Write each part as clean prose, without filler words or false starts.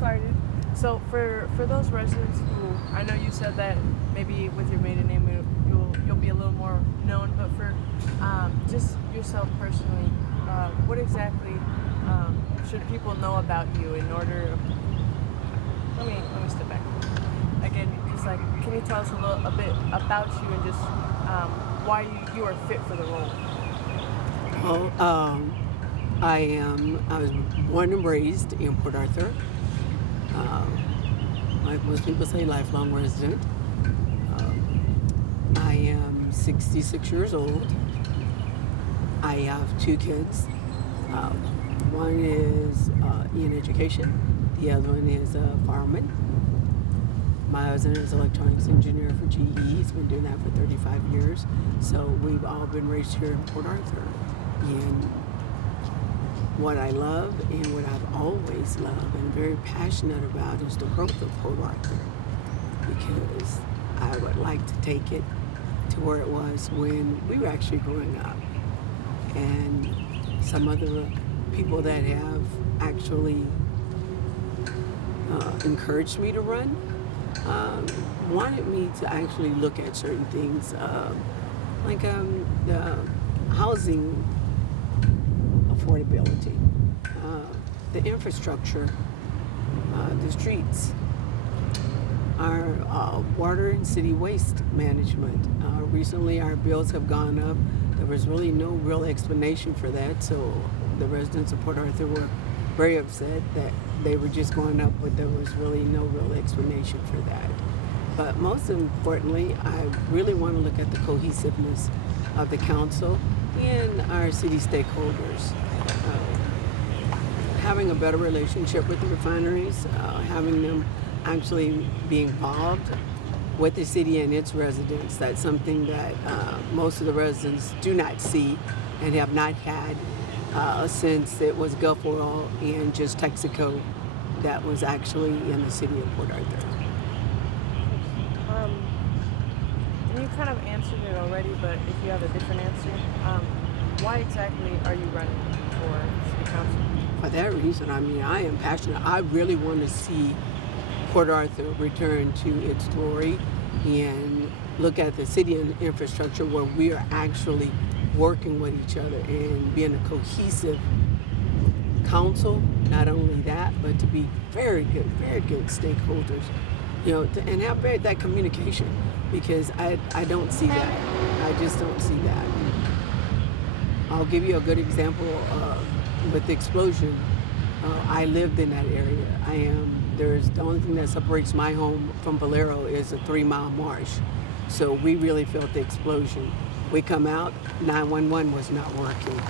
started. So for those residents who, I know you said that maybe with your maiden name you'll be a little more known, but for just yourself personally, what exactly should people know about you in order? Let me step back. Again, just like, can you tell us a bit about you and just why you are fit for the role? Well, I was born and raised in Port Arthur. Like most people say, lifelong resident. I am 66 years old. I have 2 kids. One is in education. The other one is a fireman. My husband is an electronics engineer for GE. He's been doing that for 35 years. So we've all been raised here in Port Arthur. And what I love and what I've always loved and very passionate about is the growth of Port Arthur, because I would like to take it to where it was when we were actually growing up. And some other people that have actually encouraged me to run wanted me to actually look at certain things, like the housing affordability, the infrastructure, the streets, our water and city waste management. Recently our bills have gone up. There was really no real explanation for that, so the residents of Port Arthur were very upset that they were just going up, but there was really no real explanation for that. But most importantly, I really want to look at the cohesiveness of the council and our city stakeholders. Having a better relationship with the refineries, having them actually be involved with the city and its residents. That's something that most of the residents do not see and have not had since it was Gulf Oil and just Texaco that was actually in the city of Port Arthur. And you kind of answered it already, but if you have a different answer, why exactly are you running for city council? For that reason, I mean, I am passionate. I really want to see Port Arthur return to its glory and look at the city and infrastructure where we are actually working with each other and being a cohesive council. Not only that, but to be very good stakeholders, you know, and have that communication, because I don't see that. I just don't see that. I'll give you a good example with the explosion. I lived in that area. There's the only thing that separates my home from Valero is a 3-mile marsh. So we really felt the explosion. We come out, 911 was not working.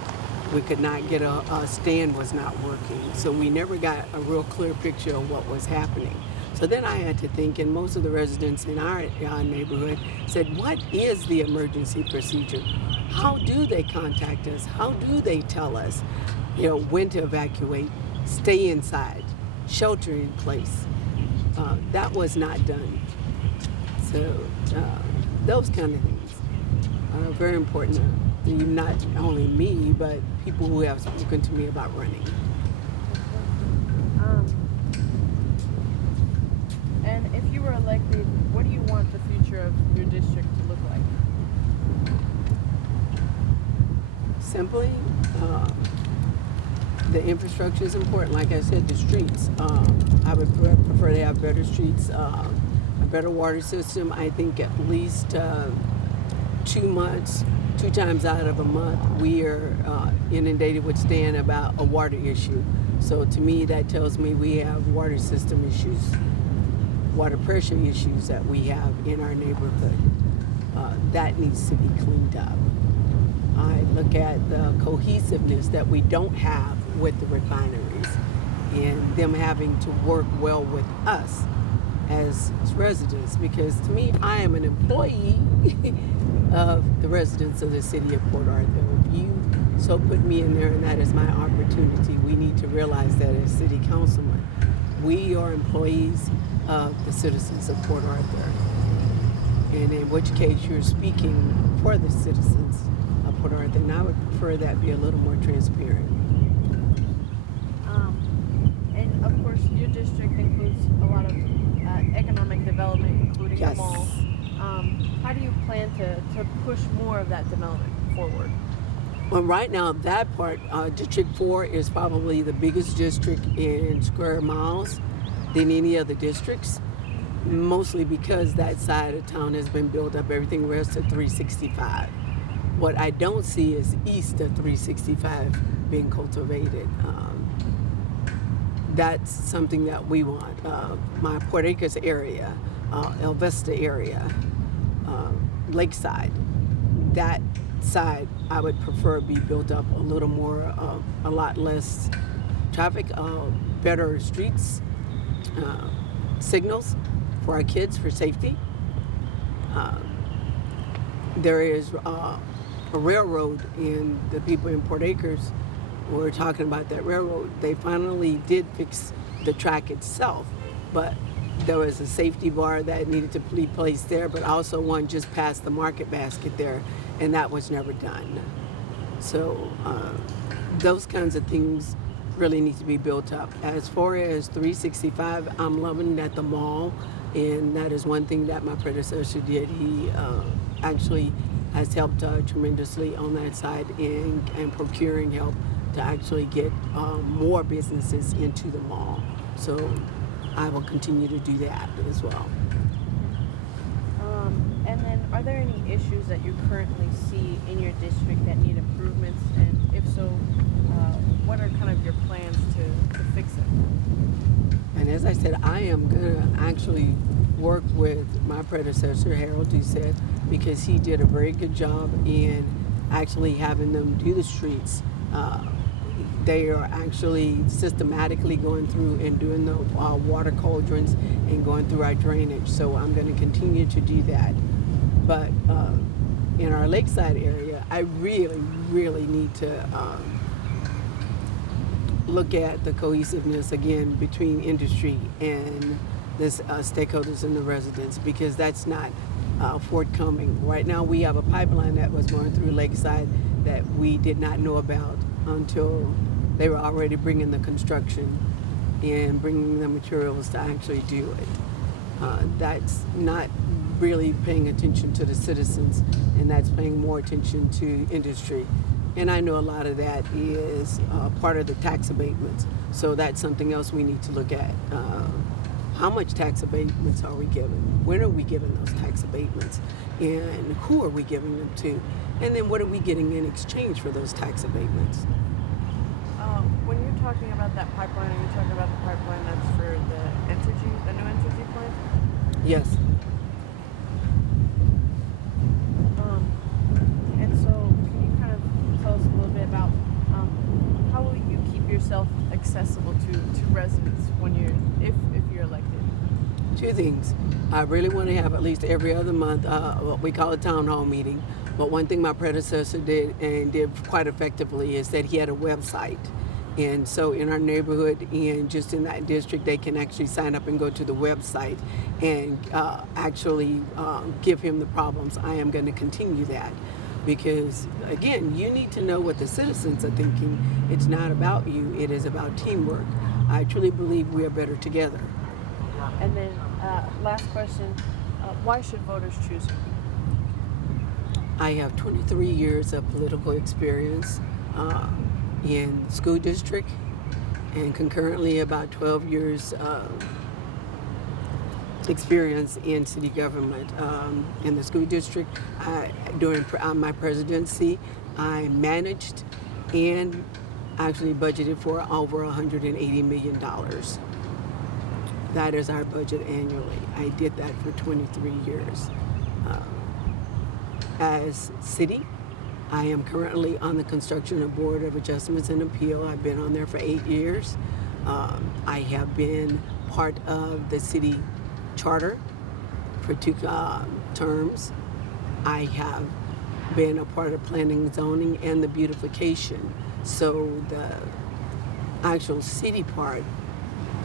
We could not get a stand was not working. So we never got a real clear picture of what was happening. So then I had to think, and most of the residents in our neighborhood said, what is the emergency procedure? How do they contact us? How do they tell us, you know, when to evacuate, stay inside, shelter in place? That was not done. So those kind of things are very important to not only me, but people who have spoken to me about running. And if you were elected, what do you want the future of your district to look like? Simply, the infrastructure is important. Like I said, the streets. I would prefer to have better streets, a better water system. I think at least 2 months, 2 times out of a month, we are inundated with staying about a water issue. So to me, that tells me we have water system issues, water pressure issues that we have in our neighborhood. That needs to be cleaned up. I look at the cohesiveness that we don't have with the refineries and them having to work well with us as residents, because to me, I am an employee of the residents of the city of Port Arthur. If you so put me in there and that is my opportunity, we need to realize that as city councilmen, we are employees of the citizens of Port Arthur. And in which case you're speaking for the citizens of Port Arthur, and I would prefer that be a little more transparent. And of course, your district the Yes. mall. How do you plan to push more of that development forward? Well, right now, that part, District 4 is probably the biggest district in square miles than any other districts, mostly because that side of town has been built up. Everything rests at 365. What I don't see is east of 365 being cultivated. That's something that we want. My Port Acres area, El Vista area, Lakeside, that side I would prefer be built up a little more, a lot less traffic, better streets, signals for our kids for safety. There is a railroad, and the people in Port Acres were talking about that railroad. They finally did fix the track itself, but there was a safety bar that needed to be placed there, but also one just past the market basket there, and that was never done. So those kinds of things really need to be built up. As far as 365, I'm loving it at the mall, and that is one thing that my predecessor did. He actually has helped tremendously on that side and procuring help to actually get more businesses into the mall. So I will continue to do that as well. And then, are there any issues that you currently see in your district that need improvements? And if so, what are kind of your plans to fix it? And as I said, I am going to actually work with my predecessor, Harold Doucette, because he did a very good job in actually having them do the streets. They are actually systematically going through and doing the water cauldrons and going through our drainage. So I'm going to continue to do that. But in our lakeside area, I really need to look at the cohesiveness again between industry and this stakeholders and the residents, because that's not forthcoming. Right now we have a pipeline that was going through Lakeside that we did not know about until they were already bringing the construction and bringing the materials to actually do it. That's not really paying attention to the citizens, and that's paying more attention to industry. And I know a lot of that is part of the tax abatements. So that's something else we need to look at. How much tax abatements are we giving? When are we giving those tax abatements? And who are we giving them to? And then what are we getting in exchange for those tax abatements? When you're talking about that pipeline, are you talking about the pipeline that's for the new energy plant? Yes. And so, can you kind of tell us a little bit about how will you keep yourself accessible to residents when if you're elected? Two things. I really want to have at least every other month what we call a town hall meeting. But one thing my predecessor did, and did quite effectively, is that he had a website. And so in our neighborhood and just in that district, they can actually sign up and go to the website and actually give him the problems. I am going to continue that because, again, you need to know what the citizens are thinking. It's not about you. It is about teamwork. I truly believe we are better together. And then last question, why should voters choose you? I have 23 years of political experience in school district, and concurrently about 12 years experience in city government. In the school district, during my presidency, I managed and actually budgeted for over $180 million. That is our budget annually. I did that for 23 years. As city, I am currently on the Construction and Board of Adjustments and Appeal. I've been on there for 8 years. I have been part of the city charter for 2 terms. I have been a part of planning and zoning and the beautification. So the actual city part,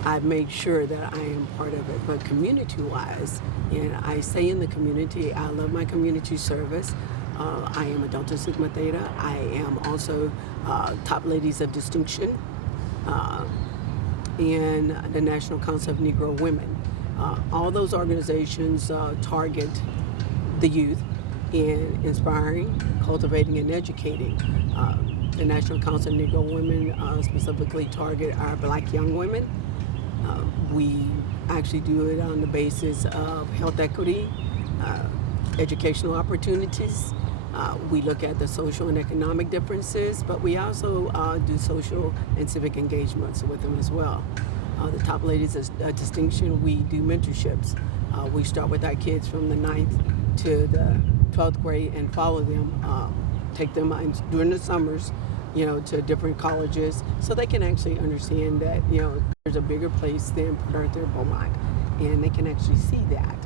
I've made sure that I am part of it. But community-wise, and I say in the community, I love my community service. I am a Delta Sigma Theta. I am also Top Ladies of Distinction in the National Council of Negro Women. All those organizations target the youth in inspiring, cultivating, and educating. The National Council of Negro Women specifically target our Black young women. We actually do it on the basis of health equity, educational opportunities. We look at the social and economic differences, but we also do social and civic engagements with them as well. The Top Ladies is a distinction. We do mentorships. We start with our kids from the 9th to the 12th grade and follow them, take them during the summers, to different colleges, so they can actually understand that, there's a bigger place than Port Arthur, Beaumont, and they can actually see that.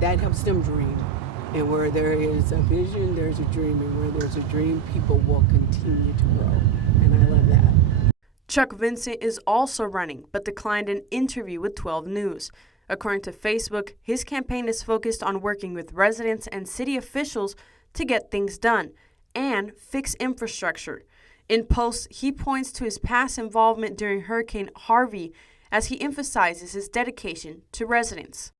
That helps them dream. And where there is a vision, there's a dream. And where there's a dream, people will continue to grow. And I love that. Chuck Vincent is also running, but declined an interview with 12 News. According to Facebook, his campaign is focused on working with residents and city officials to get things done and fix infrastructure. In posts, he points to his past involvement during Hurricane Harvey as he emphasizes his dedication to residents.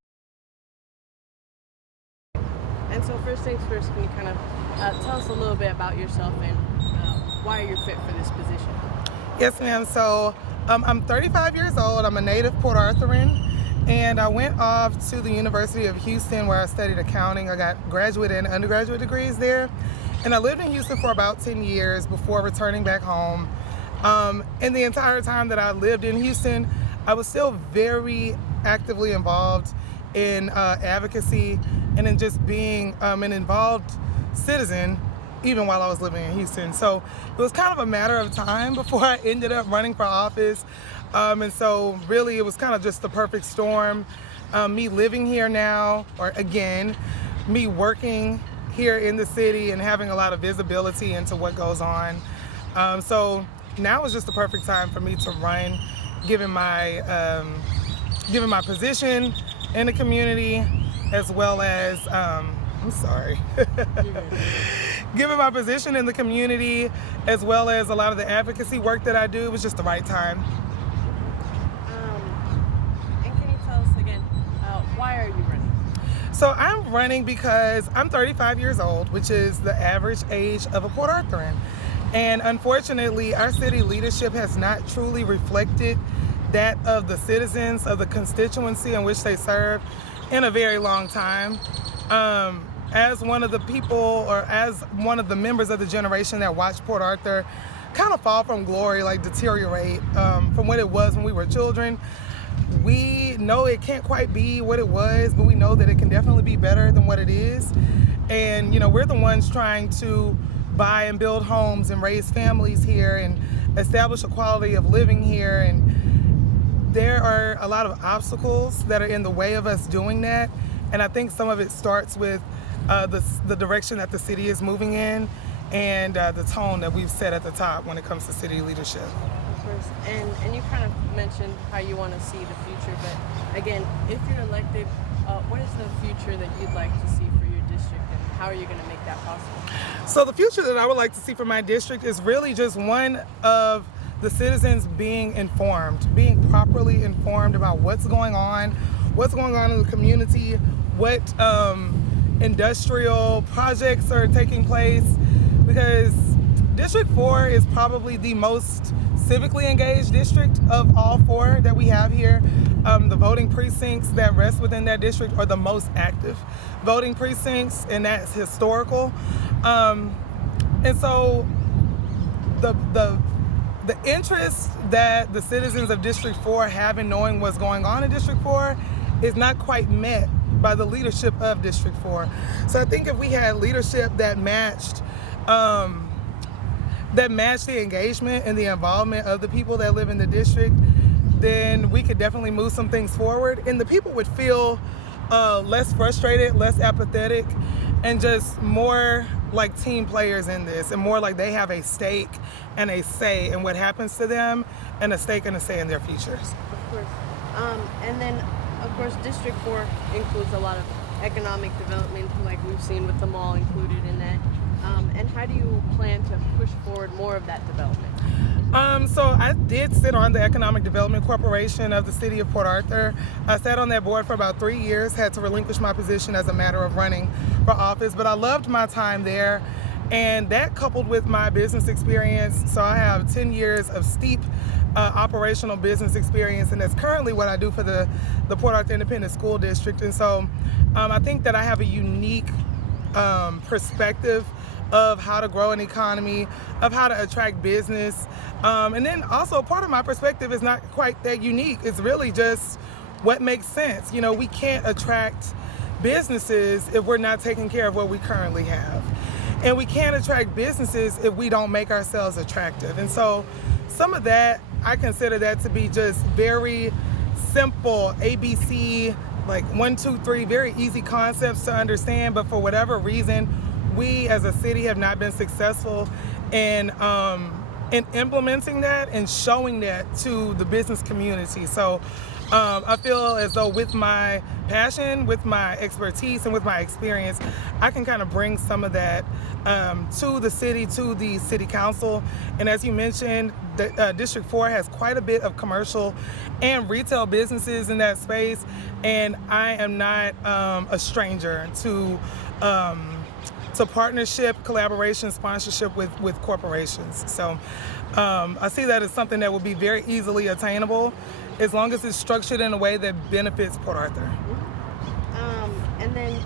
And so first things first, can you kind of tell us a little bit about yourself and why you're fit for this position? Yes, ma'am. So I'm 35 years old. I'm a native Port Arthuran, and I went off to the University of Houston where I studied accounting. I got graduate and undergraduate degrees there, and I lived in Houston for about 10 years before returning back home. And the entire time that I lived in Houston, I was still very actively involved in advocacy and in just being an involved citizen, even while I was living in Houston. So it was kind of a matter of time before I ended up running for office. And so really it was kind of just the perfect storm. Me living here now, or again, me working here in the city and having a lot of visibility into what goes on. So now is just the perfect time for me to run, given my position in the community, as well as, given my position in the community, as well as a lot of the advocacy work that I do, it was just the right time. And can you tell us again, why are you running? So I'm running because I'm 35 years old, which is the average age of a Port Arthuran. And unfortunately, our city leadership has not truly reflected that of the citizens of the constituency in which they serve in a very long time. As one of the people, or as one of the members of the generation that watched Port Arthur kind of fall from glory, like deteriorate from what it was when we were children, we know it can't quite be what it was, but we know that it can definitely be better than what it is. And we're the ones trying to buy and build homes and raise families here and establish a quality of living here. And there are a lot of obstacles that are in the way of us doing that. And I think some of it starts with the direction that the city is moving in and the tone that we've set at the top when it comes to city leadership. Of course. And you kind of mentioned how you want to see the future, but again, if you're elected, what is the future that you'd like to see for your district, and how are you going to make that possible? So the future that I would like to see for my district is really just one of the citizens being informed, being properly informed about what's going on in the community, what industrial projects are taking place, because District 4 is probably the most civically engaged district of all four that we have here. The voting precincts that rest within that district are the most active voting precincts, and that's historical. And so the interest that the citizens of District 4 have in knowing what's going on in District 4 is not quite met by the leadership of District 4. So I think if we had leadership that matched the engagement and the involvement of the people that live in the district, then we could definitely move some things forward, and the people would feel less frustrated, less apathetic, and just more like team players in this, and more like they have a stake and a say in what happens to them, and a stake and a say in their futures. Of course. And then, of course, District 4 includes a lot of economic development, like we've seen with the mall included in that. And how do you plan to push forward more of that development? So I did sit on the Economic Development Corporation of the City of Port Arthur. I sat on that board for about 3 years, had to relinquish my position as a matter of running for office, but I loved my time there. And that coupled with my business experience, so I have 10 years of steep operational business experience, and that's currently what I do for the Port Arthur Independent School District. And so I think that I have a unique perspective of how to grow an economy, of how to attract business. And then also part of my perspective is not quite that unique. It's really just what makes sense. You know, we can't attract businesses if we're not taking care of what we currently have. And we can't attract businesses if we don't make ourselves attractive. And so some of that, I consider that to be just very simple ABC, like 1, 2, 3, very easy concepts to understand, but for whatever reason, we as a city have not been successful in implementing that and showing that to the business community. So I feel as though with my passion, with my expertise, and with my experience, I can kind of bring some of that to the city council. And as you mentioned, the District 4 has quite a bit of commercial and retail businesses in that space, and I am not a stranger to partnership, collaboration, sponsorship with corporations. So I see that as something that will be very easily attainable as long as it's structured in a way that benefits Port Arthur. And then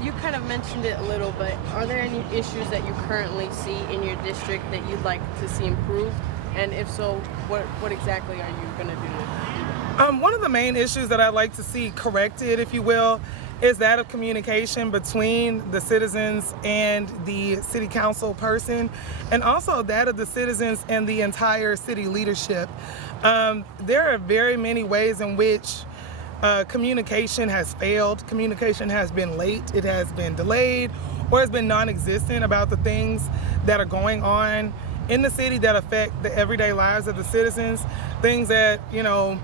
you kind of mentioned it a little, but are there any issues that you currently see in your district that you'd like to see improved? And if so, what exactly are you going to do to do that? One of the main issues that I'd like to see corrected, if you will, is that of communication between the citizens and the city council person, and also that of the citizens and the entire city leadership. There are very many ways in which communication has failed. Communication has been late, it has been delayed, or has been non-existent about the things that are going on in the city that affect the everyday lives of the citizens. Things that, you know,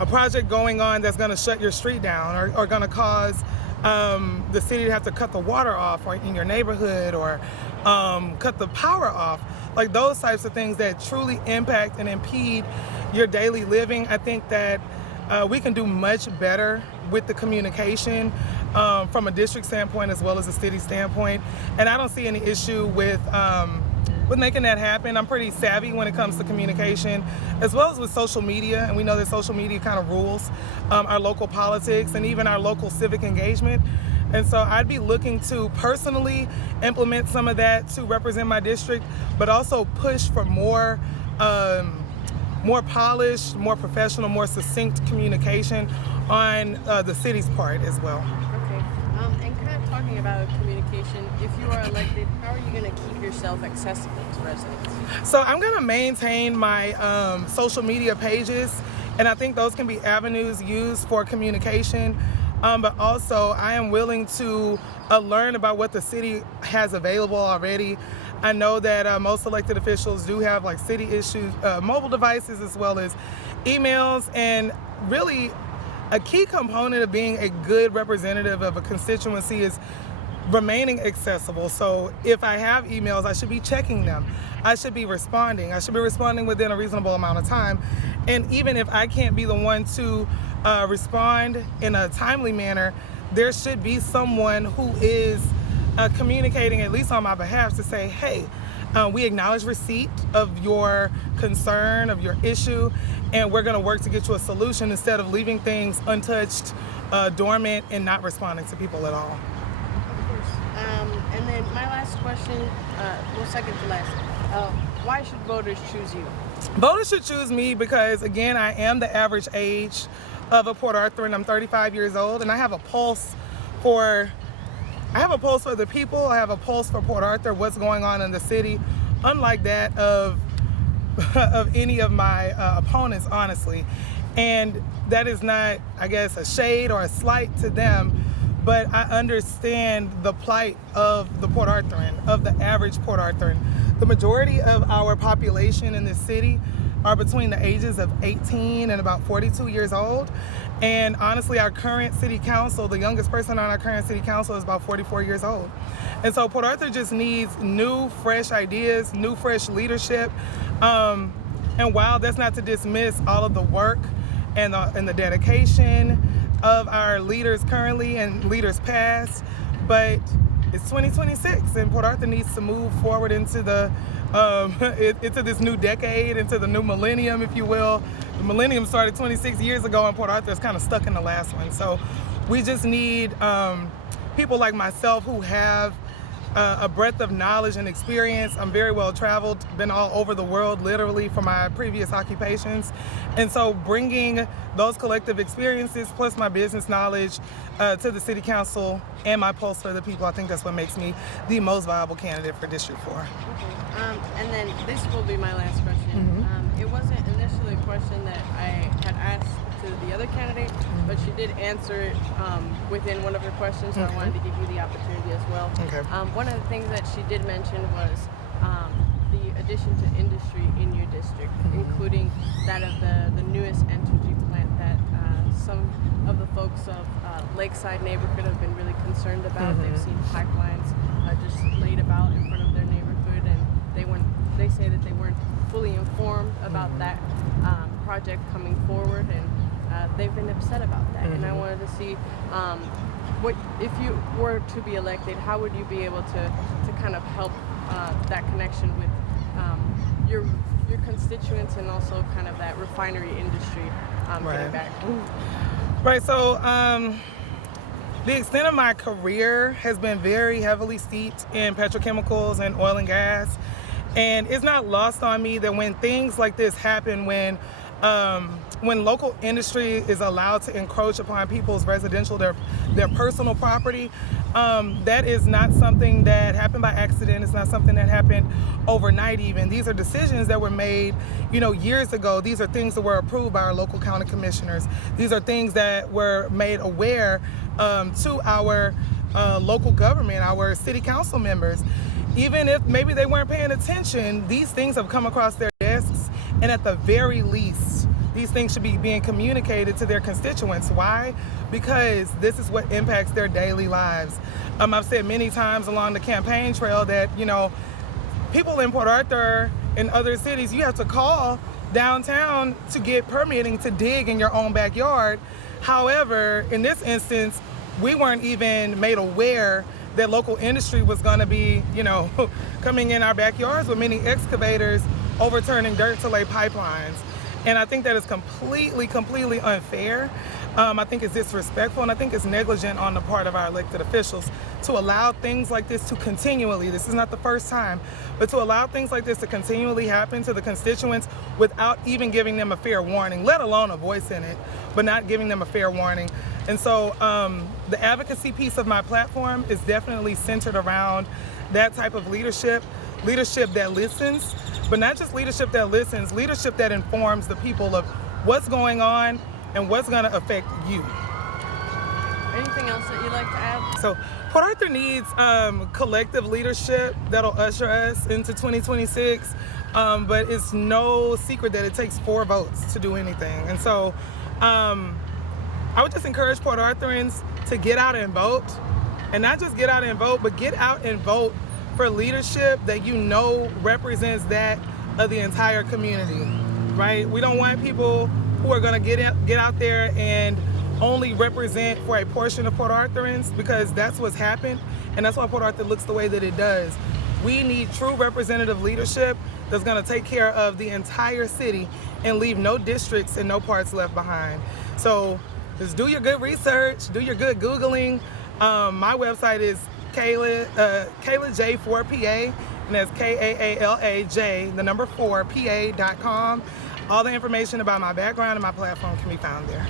a project going on that's going to shut your street down or going to cause the city to have to cut the water off or in your neighborhood or cut the power off. Like those types of things that truly impact and impede your daily living. I think that we can do much better with the communication from a district standpoint as well as a city standpoint. And I don't see any issue with making that happen. I'm pretty savvy when it comes to communication, as well as with social media, and we know that social media kind of rules our local politics and even our local civic engagement. And so I'd be looking to personally implement some of that to represent my district, but also push for more polished, more professional, more succinct communication on the city's part as well. Okay. And kind of talking about communication, if you are elected, how are you going to keep yourself accessible to residents? So I'm going to maintain my social media pages, and I think those can be avenues used for communication. But also I am willing to learn about what the city has available already. I know that most elected officials do have like city issues, mobile devices, as well as emails, and really a key component of being a good representative of a constituency is remaining accessible. So if I have emails, I should be checking them. I should be responding. I should be responding within a reasonable amount of time. And even if I can't be the one to respond in a timely manner, there should be someone who is communicating, at least on my behalf, to say, hey, we acknowledge receipt of your concern, of your issue, and we're going to work to get you a solution instead of leaving things untouched, dormant, and not responding to people at all. Of course. And then my last question, second to last, why should voters choose you? Voters should choose me because, again, I am the average age of a Port Arthurian. I'm 35 years old, and I have a pulse for the people. I have a pulse for Port Arthur, what's going on in the city, unlike that of any of my opponents, honestly. And that is not, I guess, a shade or a slight to them, but I understand the plight of the Port Arthurian, of the average Port Arthurian. The majority of our population in this city are between the ages of 18 and about 42 years old. And honestly, our current city council, the youngest person on our current city council is about 44 years old. And so Port Arthur just needs new, fresh ideas, new, fresh leadership. And while that's not to dismiss all of the work and the dedication of our leaders currently and leaders past, but it's 2026 and Port Arthur needs to move forward into the into this new decade, into the new millennium, if you will. The millennium started 26 years ago and Port Arthur is kind of stuck in the last one. So we just need people like myself who have a breadth of knowledge and experience. I'm very well traveled, been all over the world literally for my previous occupations. And so bringing those collective experiences plus my business knowledge to the city council and my pulse for the people, I think that's what makes me the most viable candidate for District 4. Okay. And then this will be my last question. It wasn't initially a question that I had asked to the other candidate, but she did answer it within one of her questions, so I wanted to give you the opportunity as well. Okay. One of the things that she did mention was the addition to industry in your district, including that of the newest energy plant that some of the folks of Lakeside neighborhood have been really concerned about. They've seen pipelines just laid about in front of their neighborhood, and they say that they weren't fully informed about that project coming forward, and they've been upset about that. And I wanted to see what, if you were to be elected, how would you be able to kind of help that connection with your constituents and also kind of that refinery industry getting back? Right, so the extent of my career has been very heavily steeped in petrochemicals and oil and gas. And it's not lost on me that when things like this happen, when local industry is allowed to encroach upon people's residential, their personal property, that is not something that happened by accident. It's not something that happened overnight even. These are decisions that were made, years ago. These are things that were approved by our local county commissioners. These are things that were made aware to our local government, our city council members. Even if maybe they weren't paying attention, these things have come across their desks, and at the very least, these things should be being communicated to their constituents. Why? Because this is what impacts their daily lives. I've said many times along the campaign trail that, people in Port Arthur and other cities, you have to call downtown to get permitting to dig in your own backyard. However, in this instance, we weren't even made aware that local industry was going to be, coming in our backyards with many excavators overturning dirt to lay pipelines. And I think that is completely unfair. I think it's disrespectful, and I think it's negligent on the part of our elected officials to allow things like this to continually, this is not the first time, but to allow things like this to continually happen to the constituents without even giving them a fair warning, let alone a voice in it, but not giving them a fair warning. And so the advocacy piece of my platform is definitely centered around that type of leadership that listens, but not just leadership that listens, leadership that informs the people of what's going on and what's going to affect you. Anything else that you'd like to add? So Port Arthur needs collective leadership that'll usher us into 2026, but it's no secret that it takes 4 votes to do anything. And so I would just encourage Port Arthurans to get out and vote, and not just get out and vote, but get out and vote for leadership that represents that of the entire community, right? We don't want people who are going to get out there and only represent for a portion of Port Arthurans, because that's what's happened, and that's why Port Arthur looks the way that it does. We need true representative leadership that's going to take care of the entire city and leave no districts and no parts left behind. So just do your good research, do your good Googling. My website is KaylaJ4PA, and that's KAALAJ, the number 4, PA.com. All the information about my background and my platform can be found there.